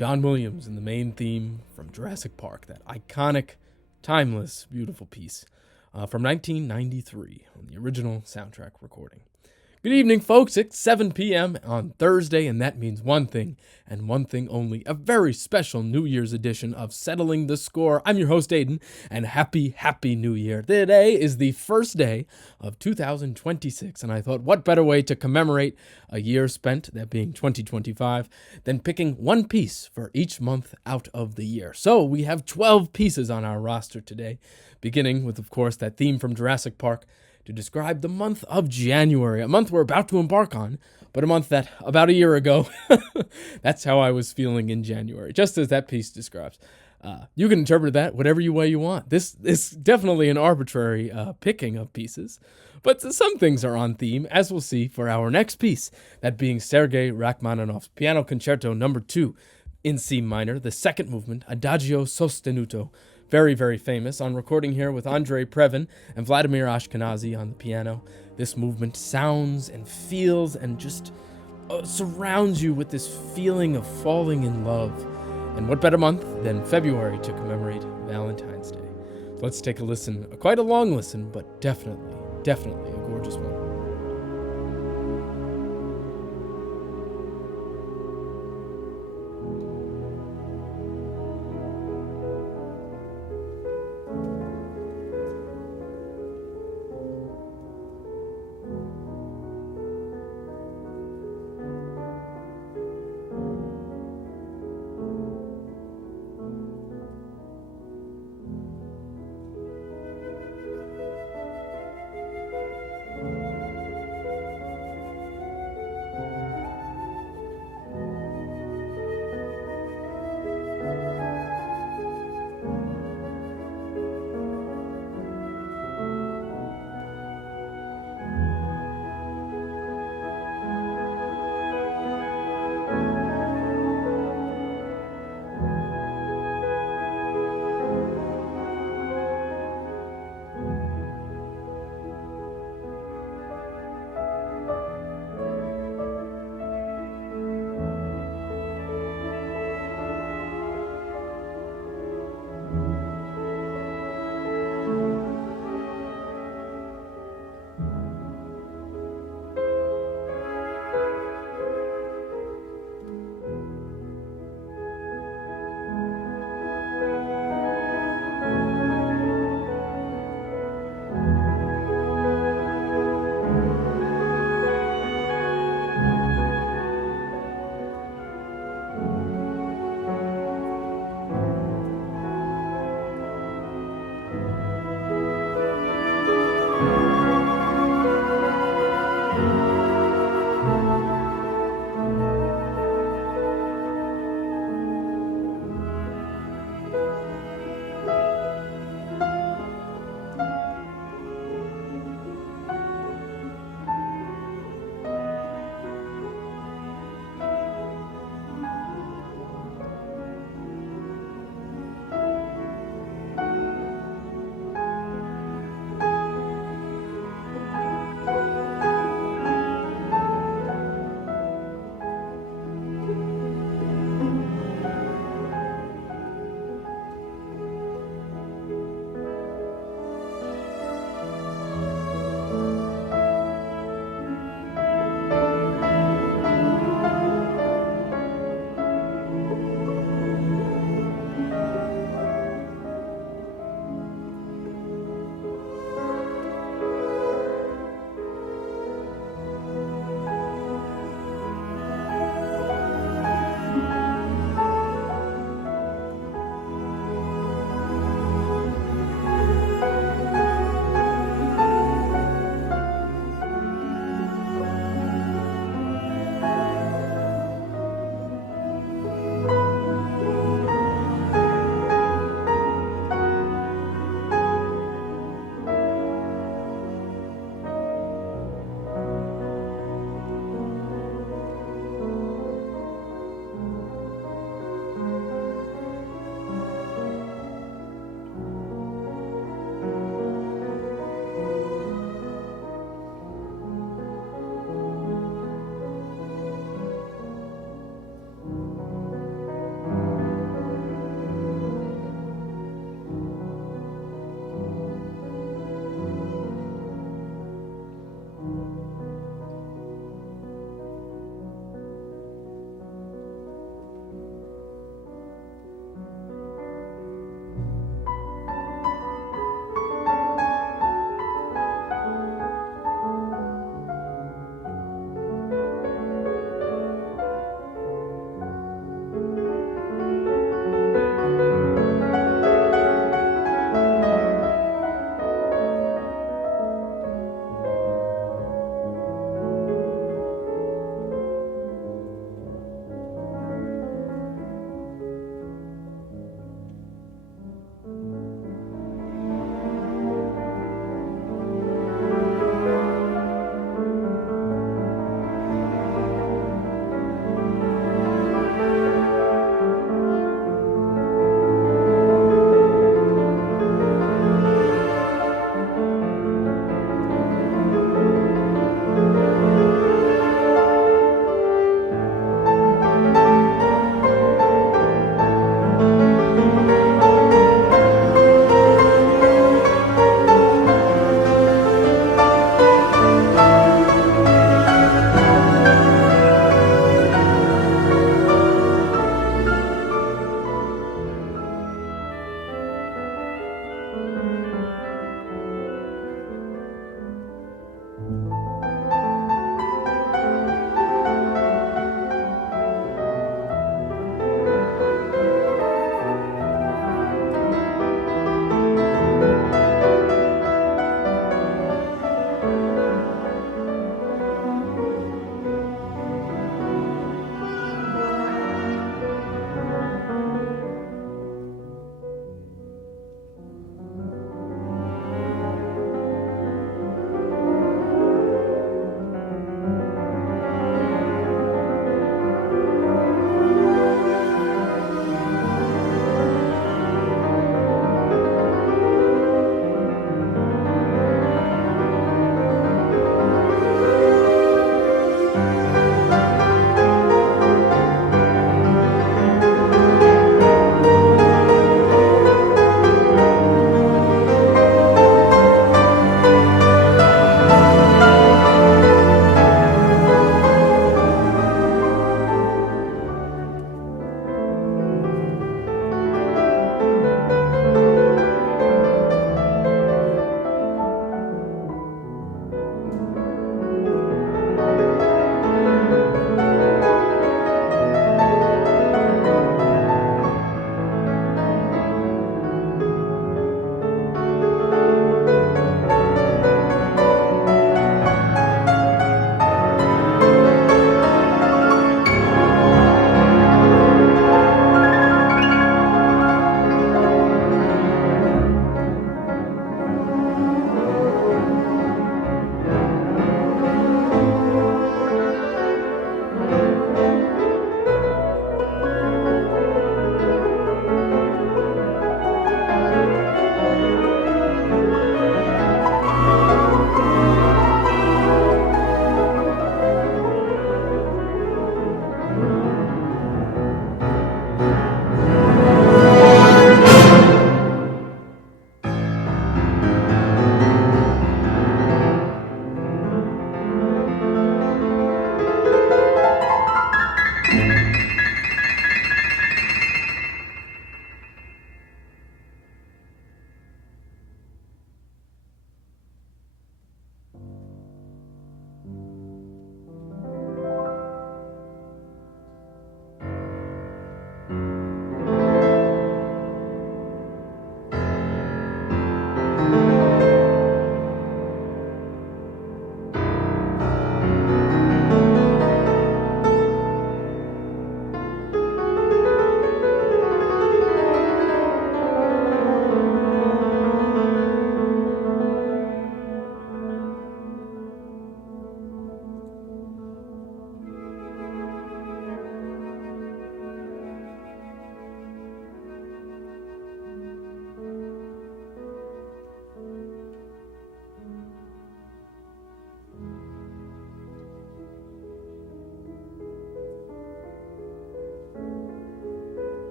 John Williams in the main theme from Jurassic Park, that iconic, timeless, beautiful piece from 1993 on the original soundtrack recording. Good evening, folks. It's 7 p.m. on Thursday, and that means one thing, and one thing only, a very special New Year's edition of Settling the Score. I'm your host, Aidan, and happy New Year. Today is the first day of 2026, and I thought, what better way to commemorate a year spent, that being 2025, than picking one piece for each month out of the year. So we have 12 pieces on our roster today, beginning with, of course, that theme from Jurassic Park, to describe the month of January, a month we're about to embark on, but a month that about a year ago, that's how I was feeling in January, just as that piece describes. You can interpret that whatever way you want. This is definitely an arbitrary picking of pieces, but some things are on theme, as we'll see for our next piece, that being Sergei Rachmaninoff's Piano Concerto No. 2 in C minor, the second movement, Adagio sostenuto. Very, very famous, on recording here with Andrei Previn and Vladimir Ashkenazy on the piano. This movement sounds and feels and just surrounds you with this feeling of falling in love. And what better month than February to commemorate Valentine's Day? So let's take a listen, quite a long listen, but definitely a gorgeous one.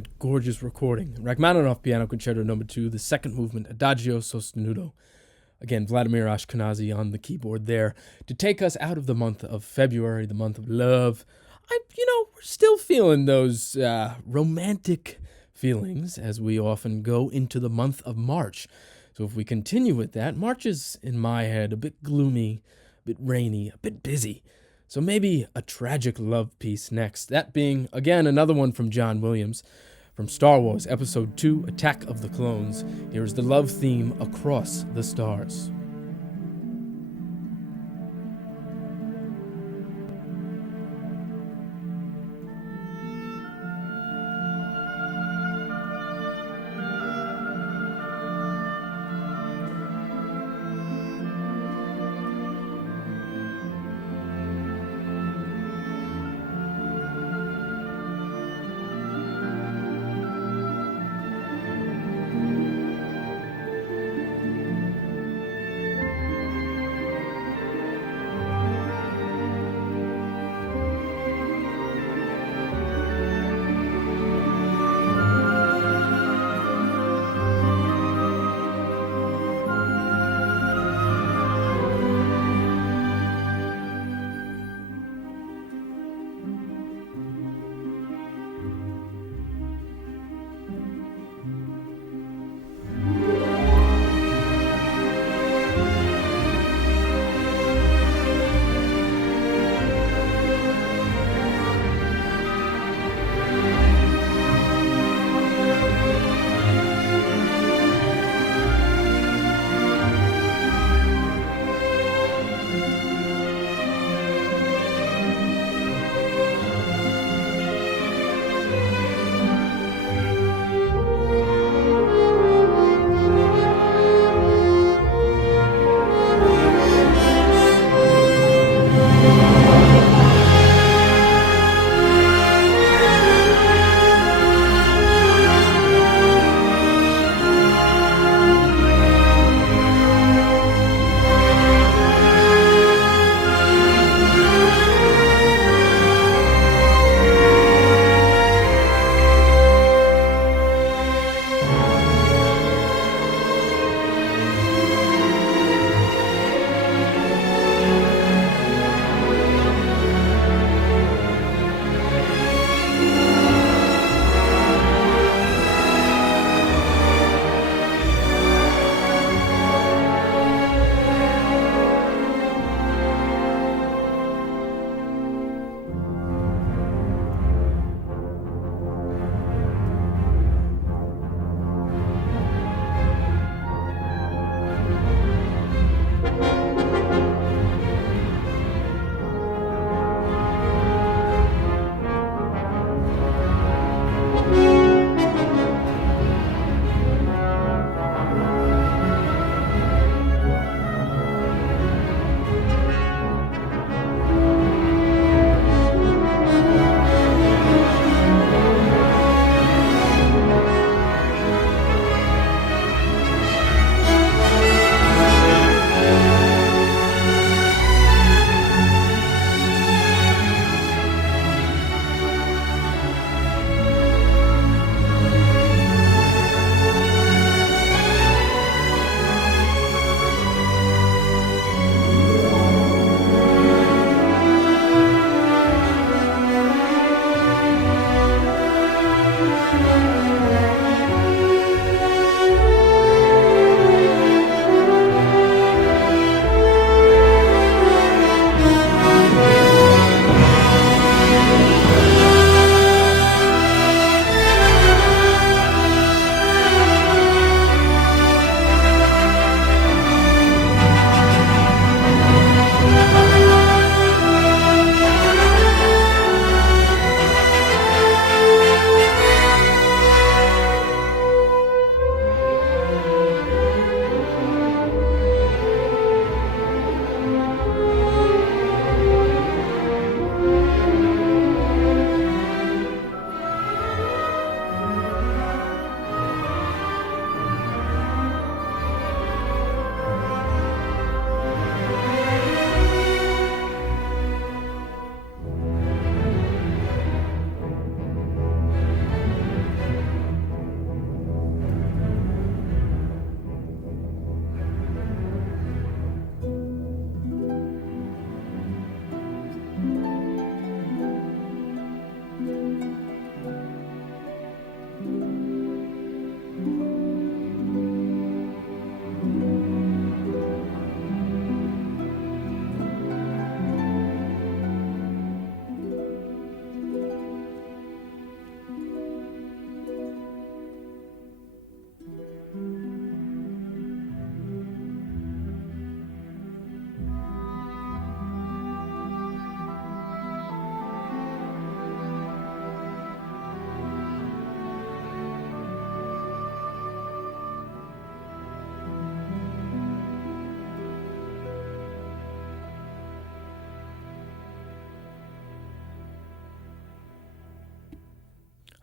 that gorgeous recording. Rachmaninoff Piano Concerto No. 2, the second movement, Adagio sostenuto. Again, Vladimir Ashkenazy on the keyboard there to take us out of the month of February, the month of love. We're still feeling those romantic feelings as we often go into the month of March. So if we continue with that, March is, in my head, a bit gloomy, a bit rainy, a bit busy. So maybe a tragic love piece next. That being, again, another one from John Williams. From Star Wars Episode 2, Attack of the Clones, here is the love theme, Across the Stars.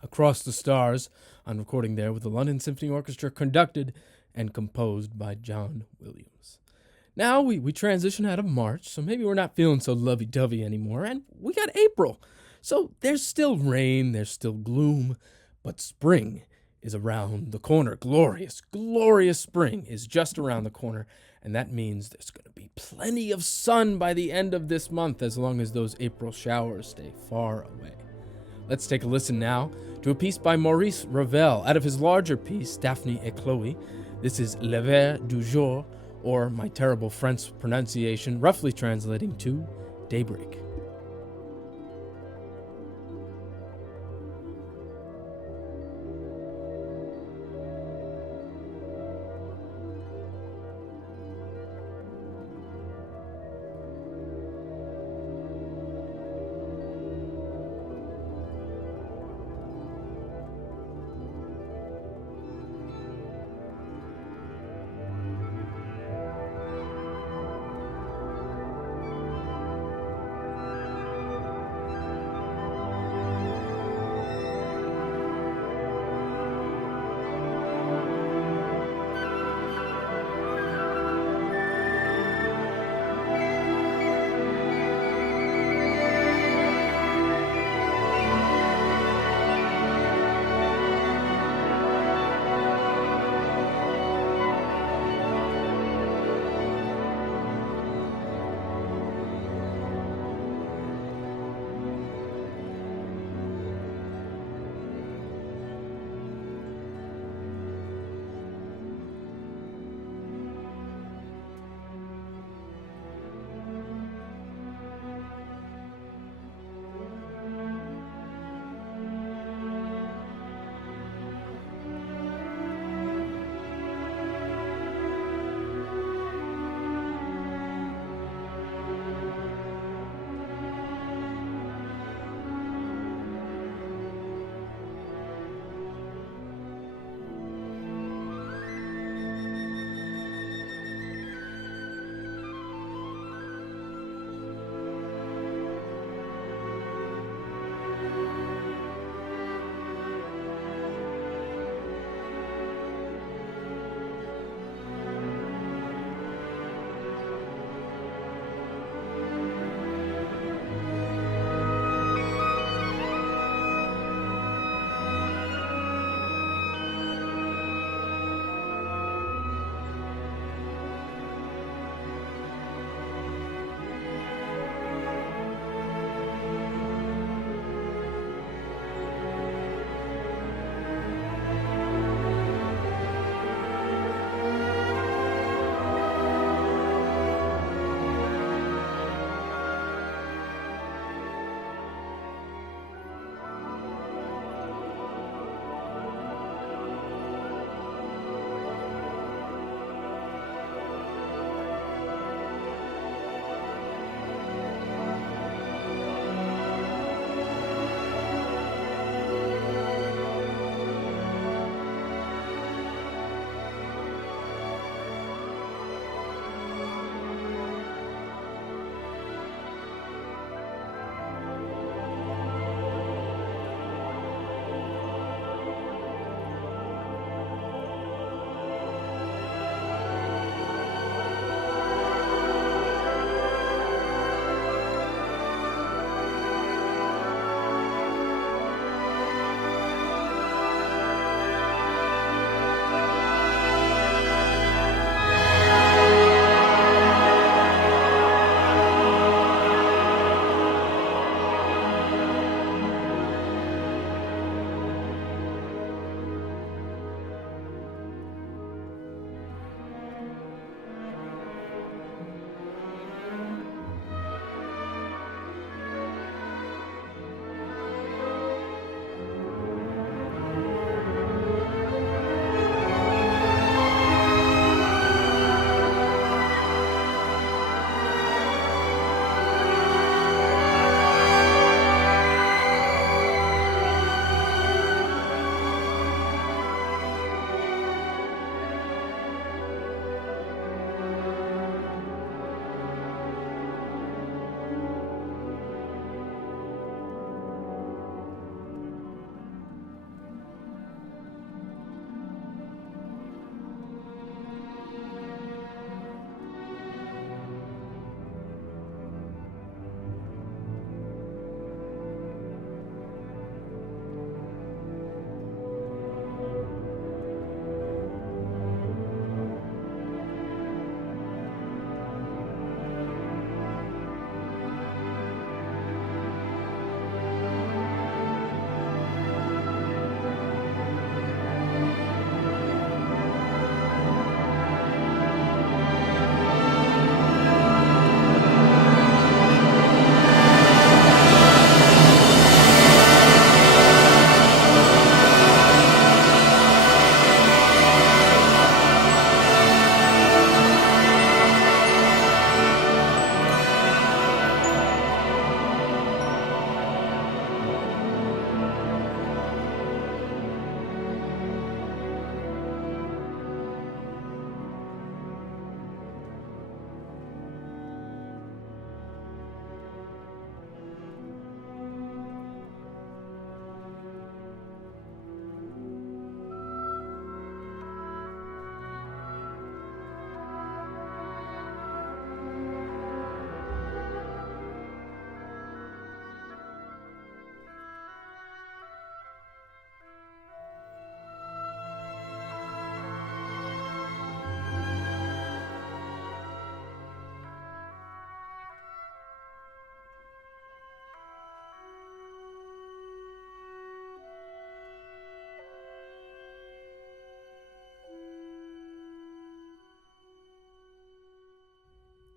Across the Stars, on recording there with the London Symphony Orchestra, conducted and composed by John Williams. Now we transition out of March, so maybe we're not feeling so lovey-dovey anymore, and we got April. So there's still rain, there's still gloom, but spring is around the corner. Glorious, glorious spring is just around the corner, and that means there's going to be plenty of sun by the end of this month, as long as those April showers stay far away. Let's take a listen now to a piece by Maurice Ravel out of his larger piece, Daphne et Chloe. This is Le Ver du Jour, or my terrible French pronunciation, roughly translating to Daybreak.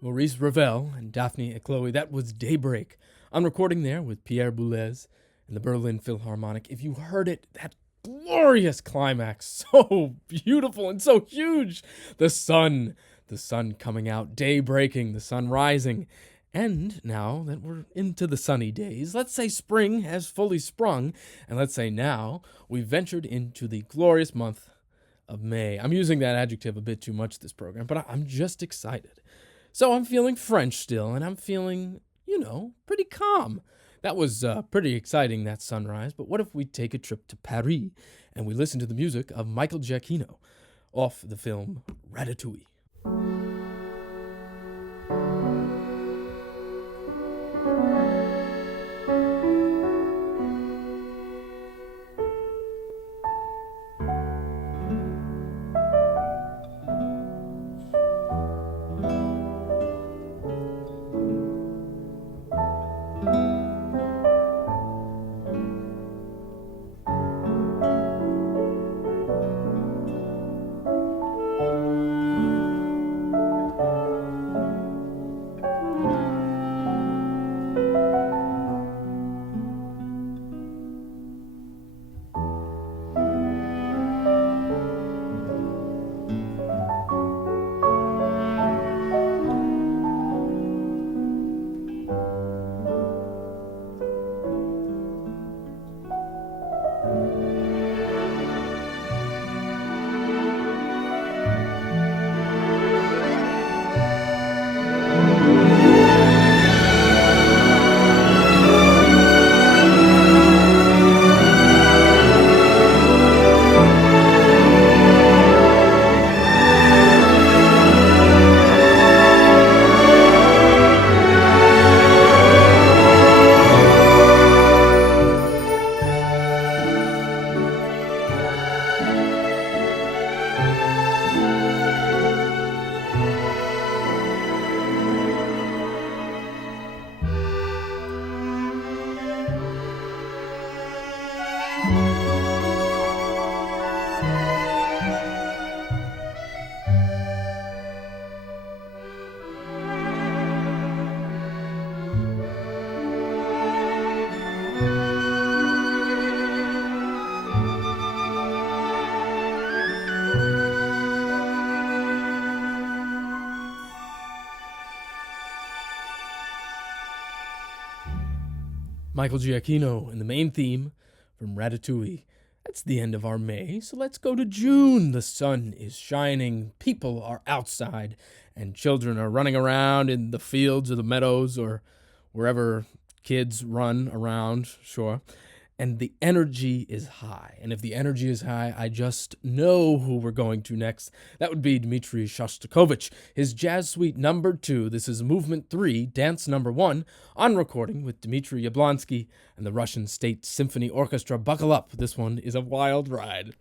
Maurice Ravel and Daphne et Chloe. That was Daybreak. On recording there with Pierre Boulez and the Berlin Philharmonic. If you heard it, that glorious climax, so beautiful and so huge. The sun coming out, day breaking, the sun rising. And now that we're into the sunny days, let's say spring has fully sprung, and let's say now we've ventured into the glorious month of May. I'm using that adjective a bit too much this program, but I'm just excited. So I'm feeling French still, and I'm feeling, pretty calm. That was pretty exciting, that sunrise, but what if we take a trip to Paris and we listen to the music of Michael Giacchino off the film Ratatouille? Michael Giacchino and the main theme from Ratatouille. That's the end of our May, so let's go to June. The sun is shining, people are outside, and children are running around in the fields or the meadows or wherever kids run around, sure. And the energy is high. And if the energy is high, I just know who we're going to next. That would be Dmitri Shostakovich, his Jazz Suite No. 2. This is Movement 3, Dance No. 1, on recording with Dmitri Yablonsky and the Russian State Symphony Orchestra. Buckle up, this one is a wild ride.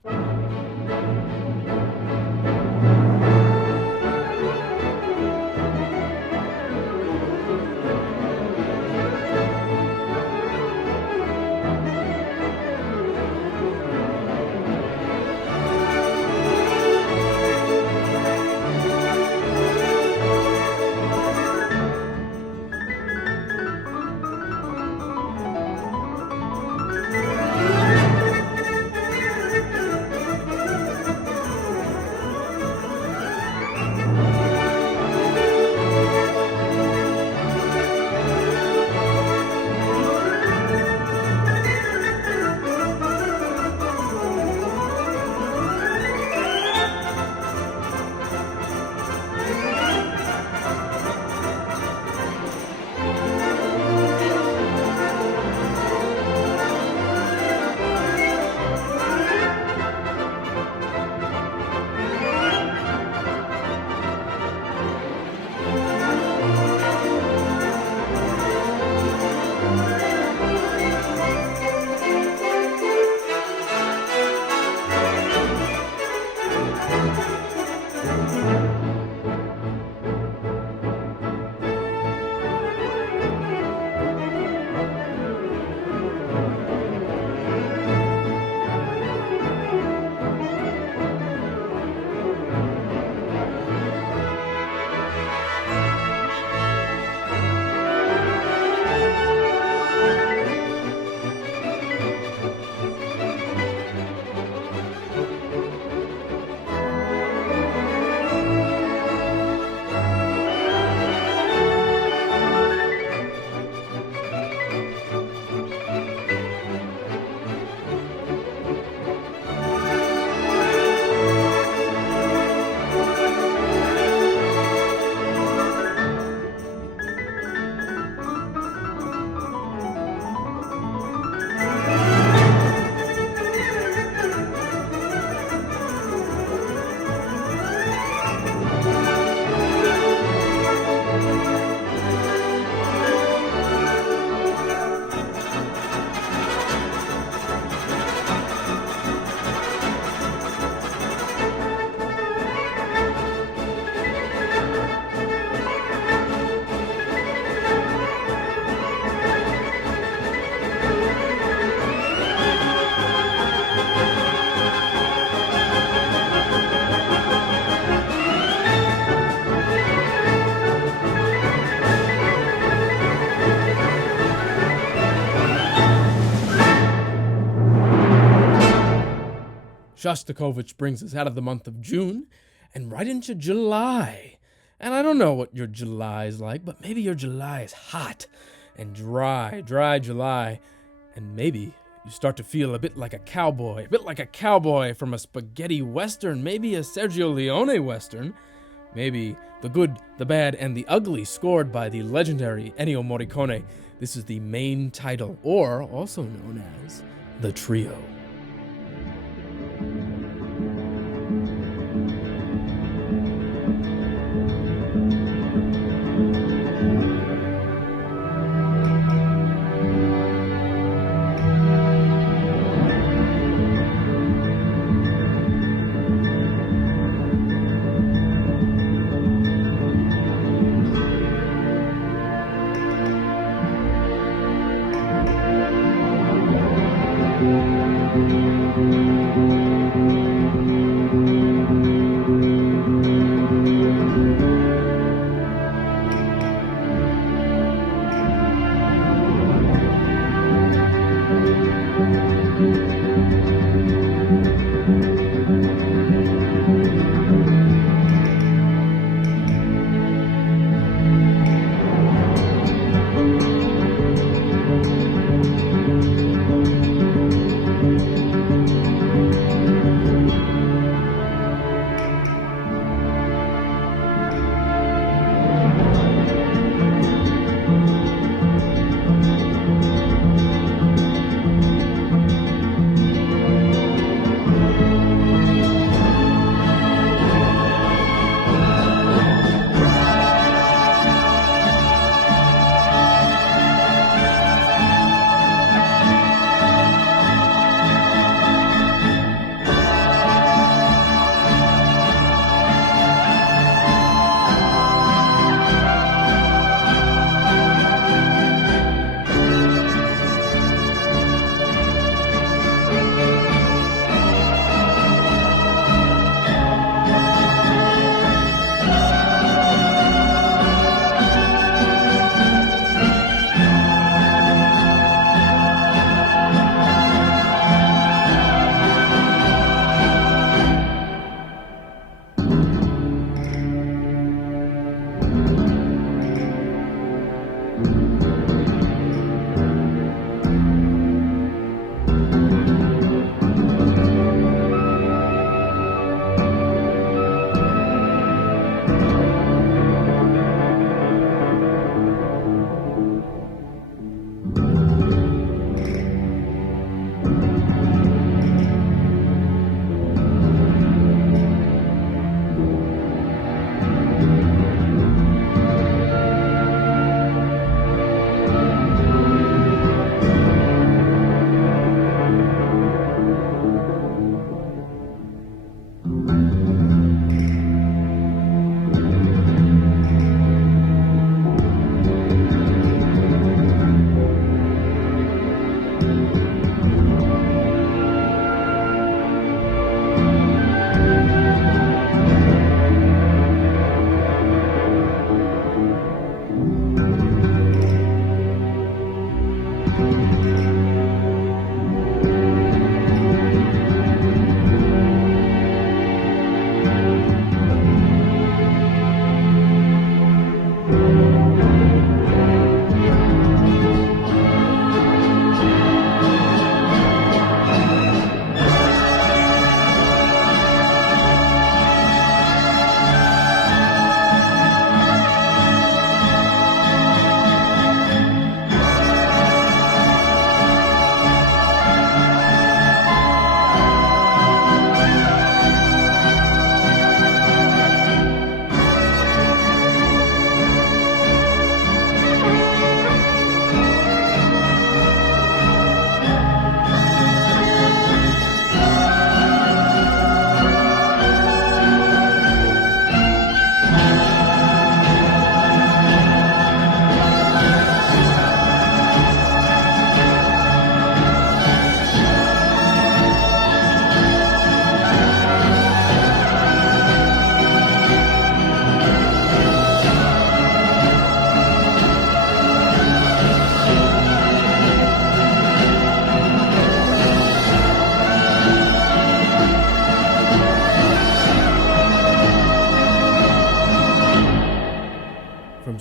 Shostakovich brings us out of the month of June and right into July. And I don't know what your July is like, but maybe your July is hot and dry July. And maybe you start to feel a bit like a cowboy from a spaghetti western, maybe a Sergio Leone western, maybe The Good, the Bad, and the Ugly, scored by the legendary Ennio Morricone. This is the main title, or also known as the Trio.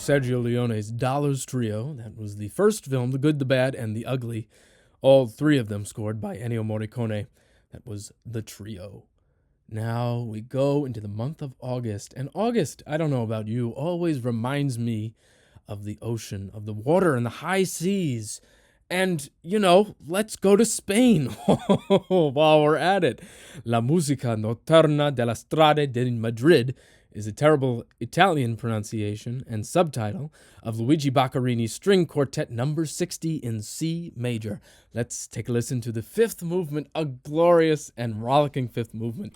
Sergio Leone's Dollars Trio. That was the first film, The Good, the Bad, and the Ugly. All three of them scored by Ennio Morricone. That was the trio. Now we go into the month of August. And August, I don't know about you, always reminds me of the ocean, of the water and the high seas. And, let's go to Spain while we're at it. La Musica Notturna della Strade di Madrid is a terrible Italian pronunciation and subtitle of Luigi Boccherini's String Quartet No. 60 in C major. Let's take a listen to the fifth movement, a glorious and rollicking fifth movement.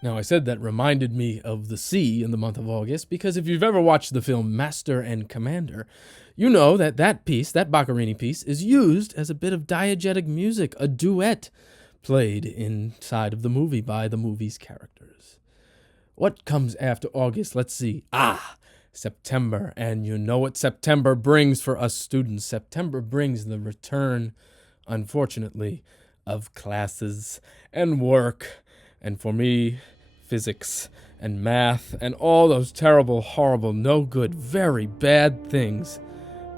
Now, I said that reminded me of the sea in the month of August because if you've ever watched the film Master and Commander, you know that piece, that Boccherini piece, is used as a bit of diegetic music, a duet played inside of the movie by the movie's characters. What comes after August? Let's see. September. And you know what September brings for us students. September brings the return, unfortunately, of classes and work. And for me, physics and math and all those terrible, horrible, no good, very bad things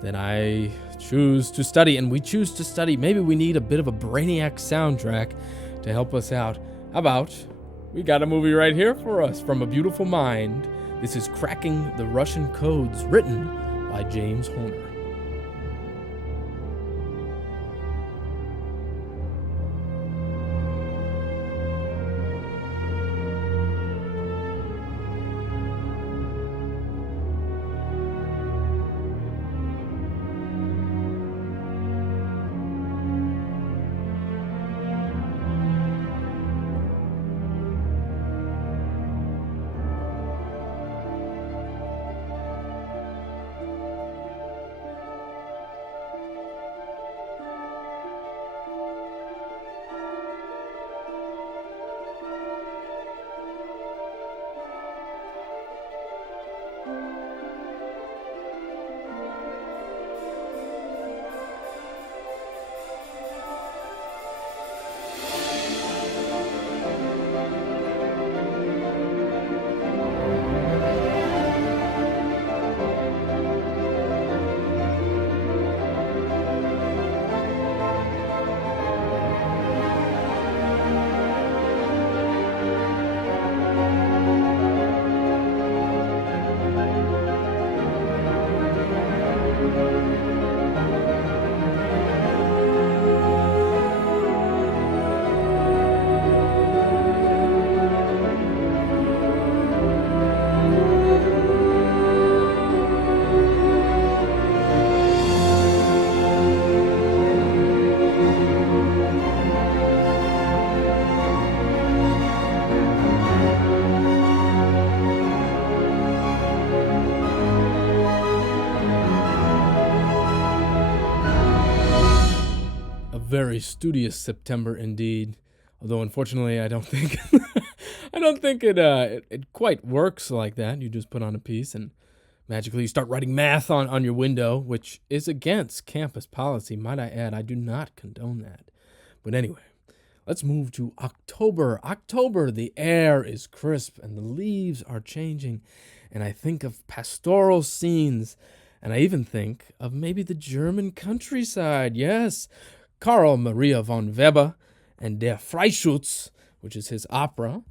that I choose to study. And we choose to study. Maybe we need a bit of a Brainiac soundtrack to help us out. How about we got a movie right here for us from A Beautiful Mind. This is Cracking the Russian Codes, written by James Horner. very studious September indeed. Although unfortunately, I don't think it quite works like that. You just put on a piece and magically you start writing math on your window, which is against campus policy. Might I add, I do not condone that. But anyway, let's move to October. October, the air is crisp and the leaves are changing, and I think of pastoral scenes. And I even think of maybe the German countryside. Yes, Karl Maria von Weber and Der Freischütz, which is his opera.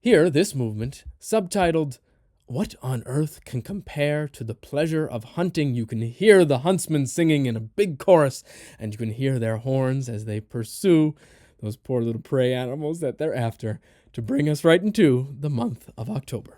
Here, this movement, subtitled, "What on earth can compare to the pleasure of hunting?" You can hear the huntsmen singing in a big chorus, and you can hear their horns as they pursue those poor little prey animals that they're after, to bring us right into the month of October.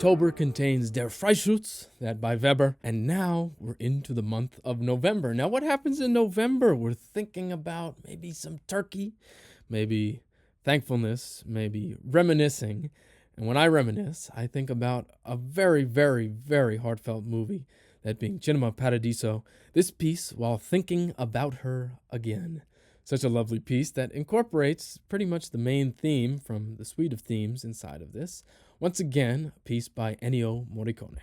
October contains Der Freischütz, that by Weber, and now we're into the month of November. Now, what happens in November? We're thinking about maybe some turkey, maybe thankfulness, maybe reminiscing. And when I reminisce, I think about a very, very, very heartfelt movie, that being Cinema Paradiso, this piece while thinking about her again. Such a lovely piece that incorporates pretty much the main theme from the suite of themes inside of this. Once again, a piece by Ennio Morricone.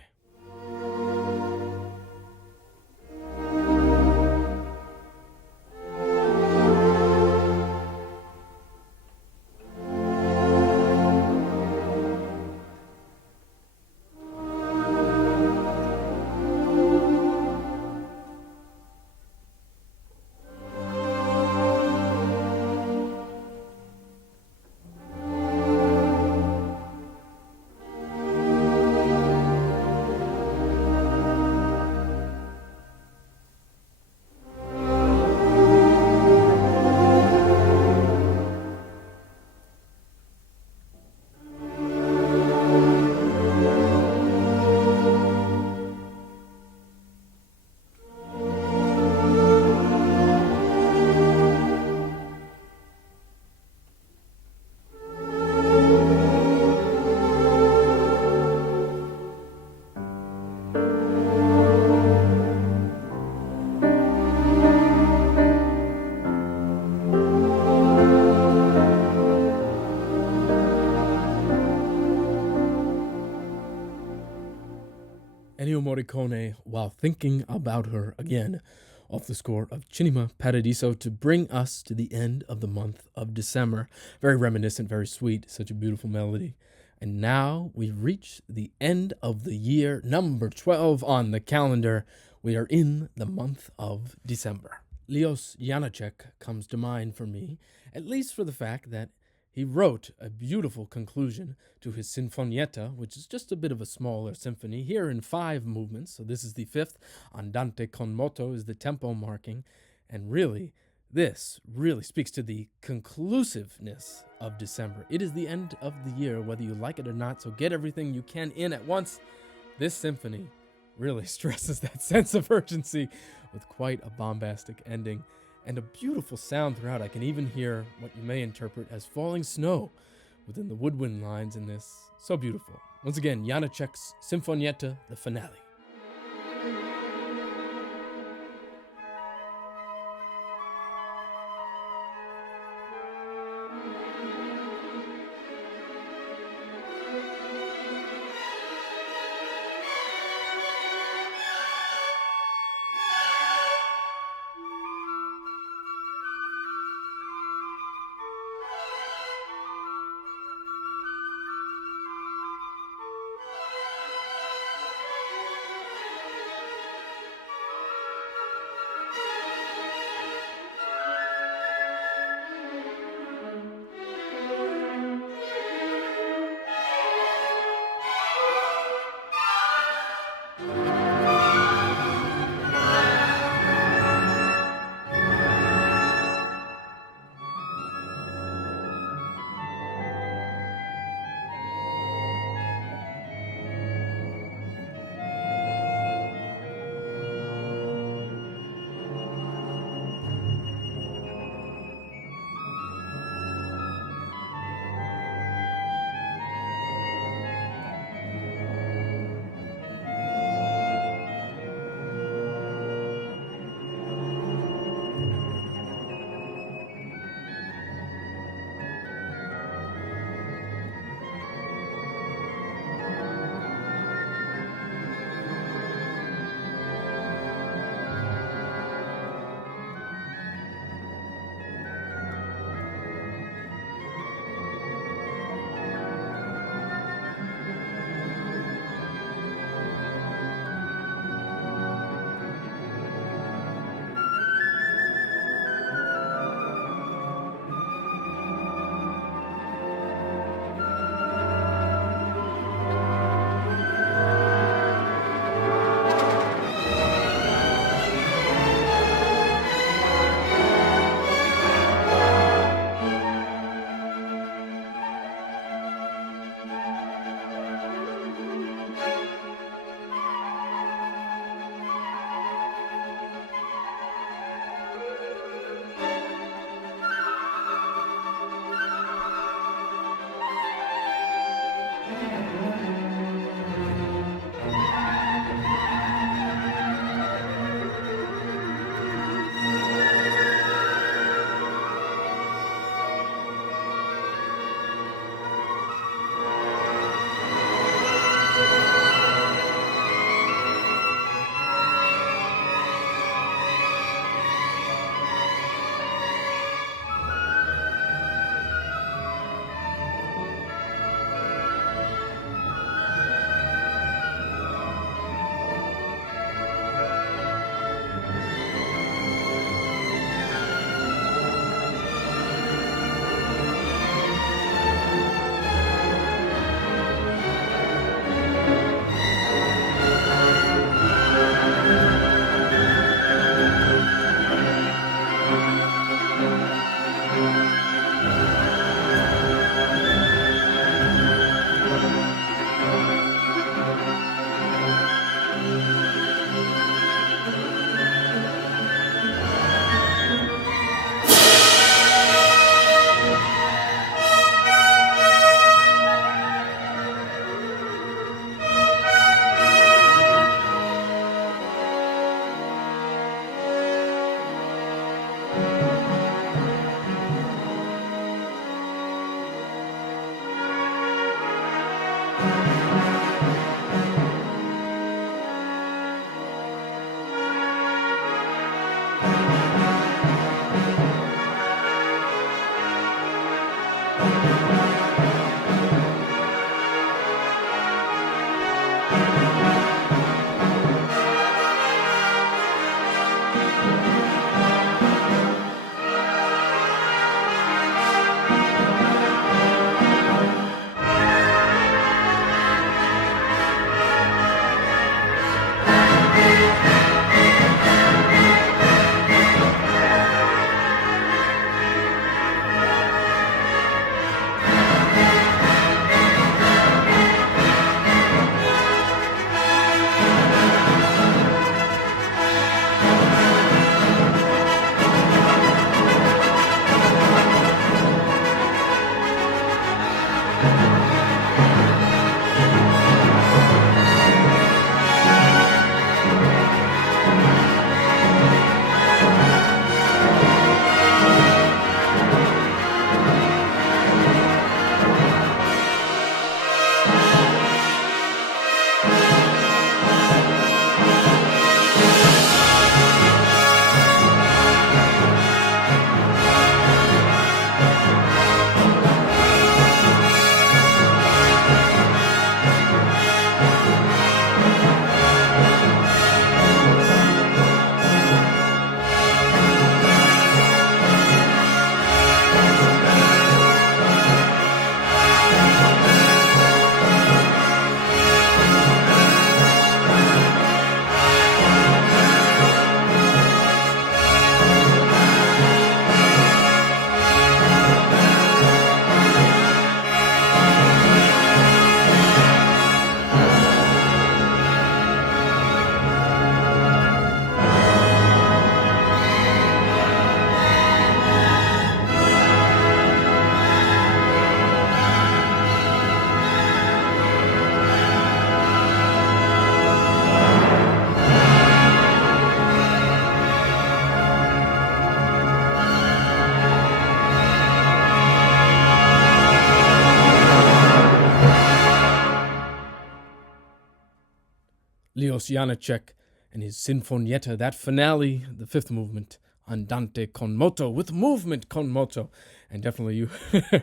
Ennio Morricone while thinking about her again, off the score of Cinema Paradiso, to bring us to the end of the month of December. Very reminiscent, very sweet, such a beautiful melody. And now we've reached the end of the year, number 12 on the calendar. We are in the month of December. Leos Janácek comes to mind for me, at least for the fact that he wrote a beautiful conclusion to his Sinfonietta, which is just a bit of a smaller symphony, here in 5 movements. So this is the 5th. Andante con moto is the tempo marking. And really, this really speaks to the conclusiveness of December. It is the end of the year, whether you like it or not, so get everything you can in at once. This symphony really stresses that sense of urgency with quite a bombastic ending and a beautiful sound throughout. I can even hear what you may interpret as falling snow within the woodwind lines in this. So beautiful. Once again, Janácek's Sinfonietta, the finale. Leos Janácek and his Sinfonietta, that finale, the fifth movement, Andante con moto, with movement con moto. And definitely you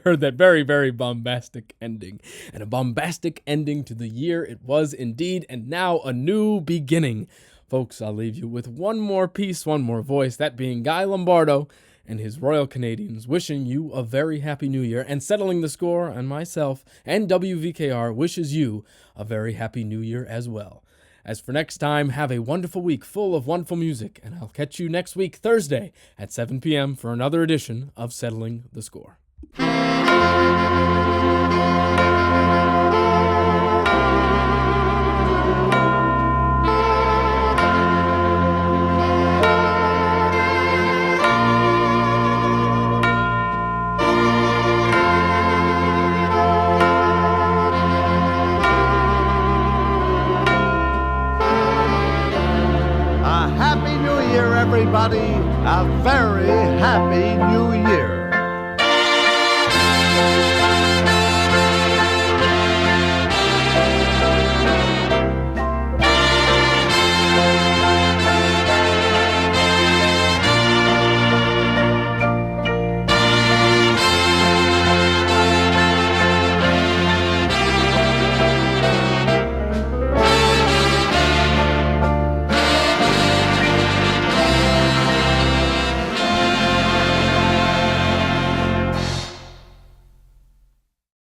heard that very, very bombastic ending. And a bombastic ending to the year it was indeed, and now a new beginning. Folks, I'll leave you with one more piece, one more voice, that being Guy Lombardo and his Royal Canadians, wishing you a very happy new year, and settling the score on myself, and WVKR wishes you a very happy new year as well. As for next time, have a wonderful week full of wonderful music, and I'll catch you next week, Thursday, at 7 p.m. for another edition of Settling the Score. Everybody, a very happy new year.